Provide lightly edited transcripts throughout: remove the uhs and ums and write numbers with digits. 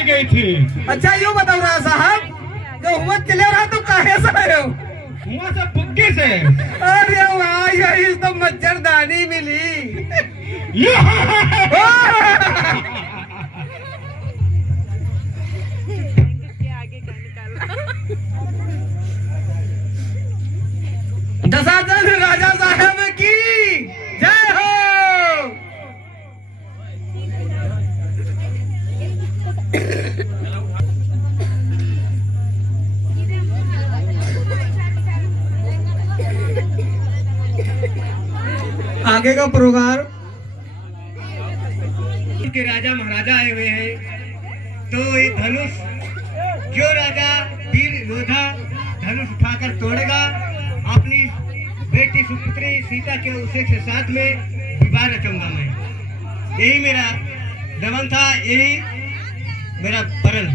आई गई थी। अच्छा यूँ बताओ राजा साहब, जो हुआ चले रहा तो काहे से आए हो? हुआ सब बुग्गी से। अरे वाह, यही तो मच्छरदानी मिली। दशाधन राजा साहब की जय हो। आगे का प्रोग्राम के राजा महाराजा आए हुए हैं, तो ये धनुष जो राजा वीर योद्धा धनुष उठाकर तोड़ेगा, अपनी बेटी सुपुत्री सीता के उसे के साथ में विवाह रचूंगा मैं। यही मेरा दमन था, यही मेरा वरण।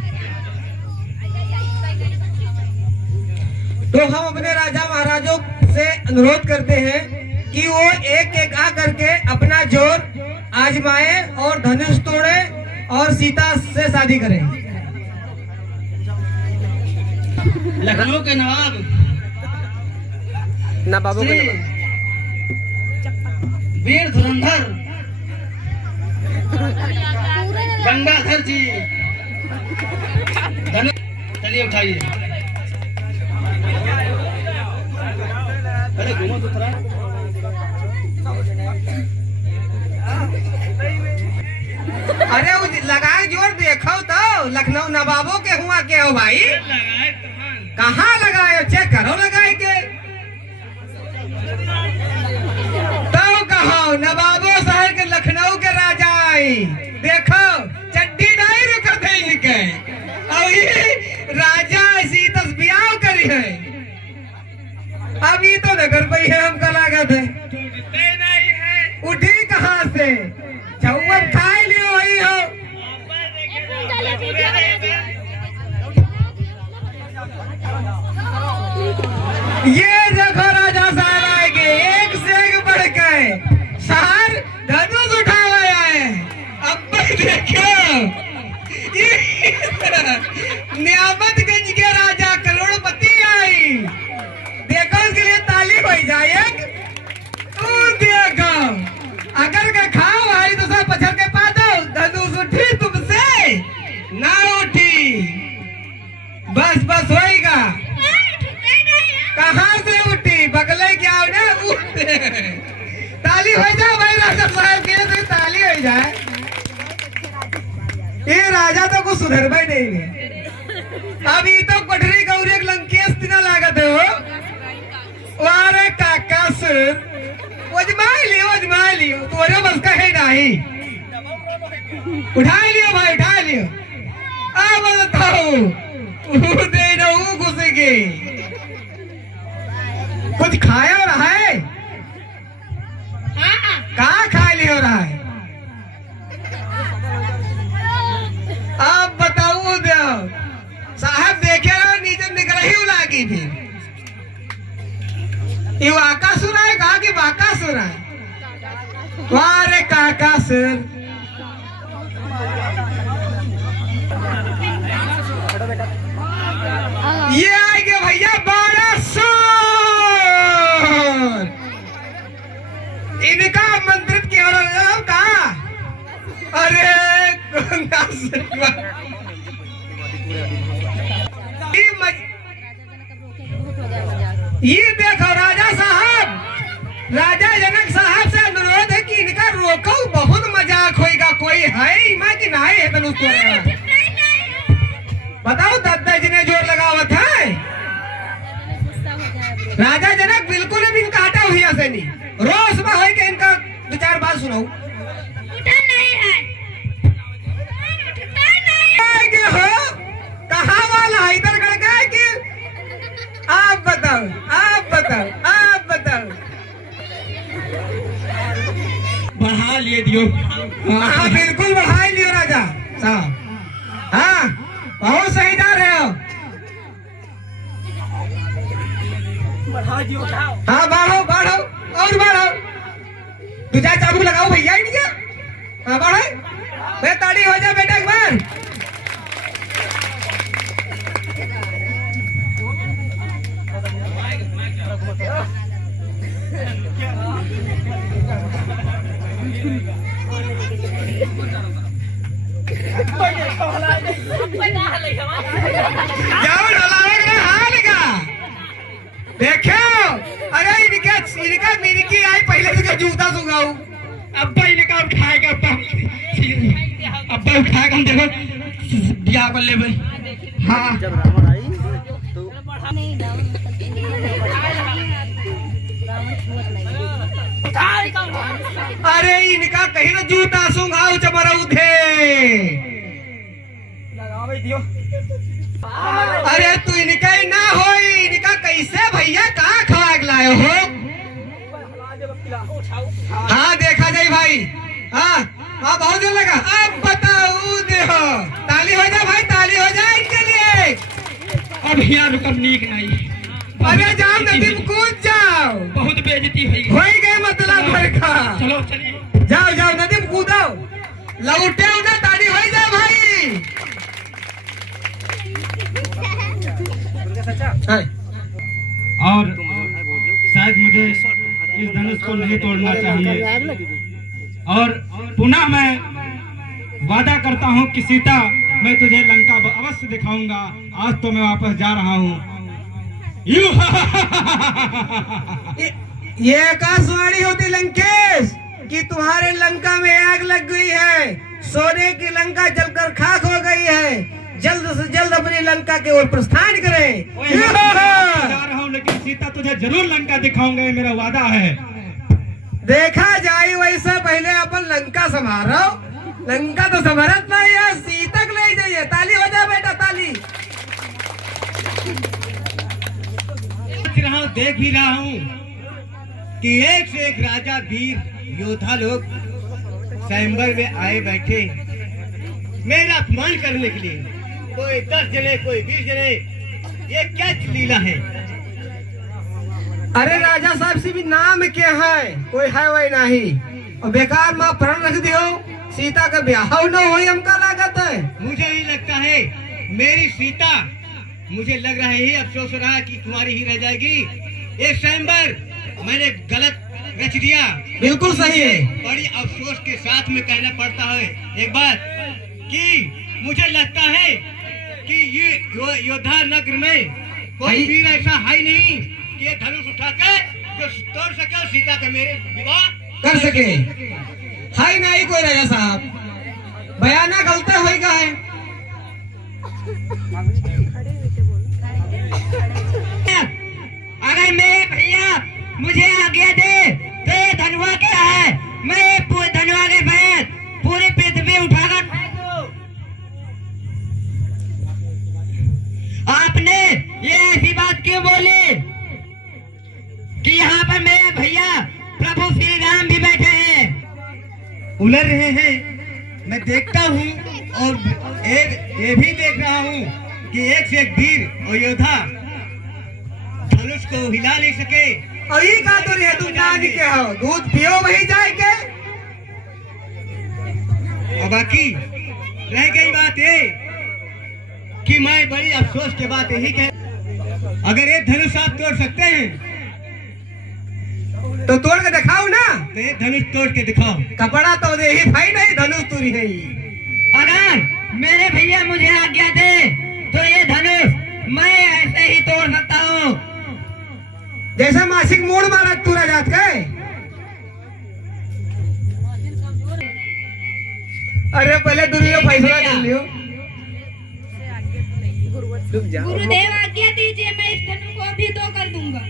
तो हम अपने राजा महाराजों से अनुरोध करते हैं कि वो एक एक आ करके अपना जोर आजमाए और धनुष तोड़े और सीता से शादी करें। लखनऊ के नवाब के वीर धुरंधर गंगाधर जी, चलिए उठाइए। अरे घूमो तो थोड़ा। अरे लगाए जोर, देखो तो लखनऊ नवाबों के हुआ क्या हो भाई? कहाँ लगाए? चेक करो लगाए के तो कहो नवाबों शहर के लखनऊ के राजा आई। देखो चड्डी नहीं रुकत है इनके, और ये राजा ऐसी तस्बियाह करी है। अभी तो नगर पे है, हमका लागत है उठी कहाँ से? चौवन खाई लियो वही हो। ये देखो राजा साहब आएंगे, एक से एक बढ़ के शहर धनुष उठा हुआ है। अब देखो नियामतगंज के राजा करोड़पति आई। देखो इसके लिए ताली बज जाए। देखो अगर के खाओ भाई तो सब पछड़ के पा दो। धनुष उठी तुमसे ना उठी, बस बस होएगा। कहाँ से उठी? बगले क्या हो ना उठे। ताली हो जाए भाई राजा साहब के, तो ताली हो जाए। ये राजा तो कुछ सुधर भाई नहीं है। अभी तो कोठरी गौरी लंकेश तीना लागत है वो। वारे काका सुन वजमा लियो तोरे बस का है नहीं। उठा लियो भाई, उठा लियो। अब बताओ दे ना घुसेगी। कुछ खाया हो रहा है? कहाँ खा लिया हो रहा है? अब बताओ दो साहब, देखे रहो नीचे निकल ही उलागी थी। ये वाका सुना है, कहा कि वाका सुना है? वारे काका सर, ये आएंगे भैया 1200। इनका आमंत्रित किया कहा? अरे ये देखो राजा साहब, राजा जनक साहब से अनुरोध है कि इनका रोको, बहुत मजाक होएगा। कोई है माँ की नहीं है तनु बताओ दादा जी ने जोर लगावत है। राजा जनक बिल्कुल भी इनका हटा हुआ से नहीं। रोज में हो के इनका दो चार बात सुनाओ। हो कहाँ वाला है? इधर गड़ गए कि आप बताओ, आप बताओ, आप बताओ। बढ़ा लिए दियो। हाँ बिल्कुल बढ़ा लियो राजा साहब। हाँ बहुत सही जा रहे हो। हाँ बढ़ो बढ़ो और बढ़ो। दो चार चाबुक लगाओ भैया इनके। हाँ बढ़ो, ताड़ी हो जाए बेटा एक बार। जाओ ढलावे ना हाल का देखो। अरे इनका मिनकी आई पहले से जूता सुगाऊ। अब्बा इनका उठाएगा, अब्बा उठाएगा, हम देखो दिया कर ले भाई। हाँ अरे इनका कहीं ना जूता सुगाऊ चमरा उठे। अरे तू इनका ही ना हो, इनका कैसे भैया कहाँ खवा के लाए हो? हाँ देखा जाए भाई। हाँ हाँ बहुत देर लगा। अब बताओ देखो, ताली हो जाए भाई, ताली हो जाए इनके लिए। अब यहाँ रुकम नीक नहीं। अरे जाओ नदीम कूद जाओ, बहुत बेइज्जती हुई। हो गए मतलब भर का। चलो चलिए, जाओ जाओ नदीम कूदाओ, लौटे ना ताली हो जाए भाई। और शायद मुझे इस धनुष को नहीं तोड़ना चाहिए। और पुनः मैं वादा करता हूँ कि सीता, मैं तुझे लंका अवश्य दिखाऊंगा। आज तो मैं वापस जा रहा हूँ। ये आकाशवाणी होती लंकेश कि तुम्हारे लंका में आग लग गई है, सोने की लंका जलकर खाक हो गई है। जल्द से जल्द अपनी लंका की ओर प्रस्थान करें। जा रहा हूँ, लेकिन सीता तुझे जरूर लंका दिखाऊंगा, ये मेरा वादा है। देखा जाए वैसे पहले अपन लंका संभालो। लंका तो संभरत नहीं है, सीता को ले जाइए। ताली हो जाए बेटा, ताली। देख ही रहा हूँ कि एक से एक राजा वीर योद्धा लोग स्वयंवर में आए बैठे मेरा अपमान करने के लिए। कोई 10 जने, कोई 20 जने। ये क्या लीला है? अरे राजा साहब से भी नाम क्या है, कोई है वही नहीं। और बेकार माँ प्रण रख दियो, सीता का ब्याह न हो, हमका लागत है। मुझे ही लगता है मेरी सीता, मुझे लग रहा है अफसोस हो रहा है कि तुम्हारी ही रह जाएगी। ये स्वयंवर मैंने गलत रच दिया। बिल्कुल सही है। बड़ी अफसोस के साथ में कहना पड़ता है एक बात कि मुझे लगता है कि ये योद्धा नगर में कोई वीर ऐसा है नहीं कि ये धनुष उठाकर जो तोड़ सके और सीता का मेरे विवाह कर सके। है नहीं कोई राजा साहब, बयाना गलत होएगा है। अगर मेरे भैया मुझे आज्ञा दे तो ये धनुआ क्या है, मैं ये धनुआ के बैठ पूरी पृथ्वी उठाकर फेंक दूं। आपने ये ऐसी बात क्यों बोली कि यहाँ पर मेरे भैया प्रभु श्री राम भी बैठे हैं? उलझ रहे हैं। मैं देखता हूँ और ये भी देख रहा हूँ कि एक से एक वीर और योद्धा धनुष को हिला नहीं सके। और ये का तो नहीं है, तुम नानी के हो, दूध पियो वही जाएंगे। और बाकी रह गई बात ये कि मैं बड़ी अफसोस के बात यही कह, अगर ये धनुष आप तोड़ सकते हैं तो तोड़ के दिखाओ ना। तो ये धनुष तोड़ के दिखाओ। कपड़ा तो दे ही भाई, नहीं धनुष तुरी है। अगर मेरे भैया मुझे आज्ञा दे तो ये धनुष मैं ऐसे ही तोड़ सकता हूँ। जैसे मासिक मोड़ मारा तूरा जात गए। अरे पहले दुनिया फैसला कर लियो। गुरुदेव आज्ञा दीजिए, मैं इस धनु को अभी तो कर दूंगा।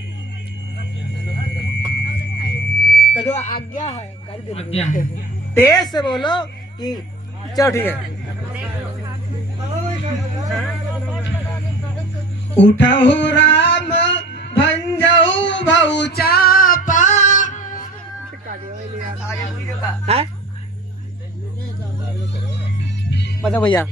कदो आज्ञा है, कर दे। तेज से बोलो कि चलो ठीक है। उठहु राम भंजऊ भऊ चापा। है? बचा भैया।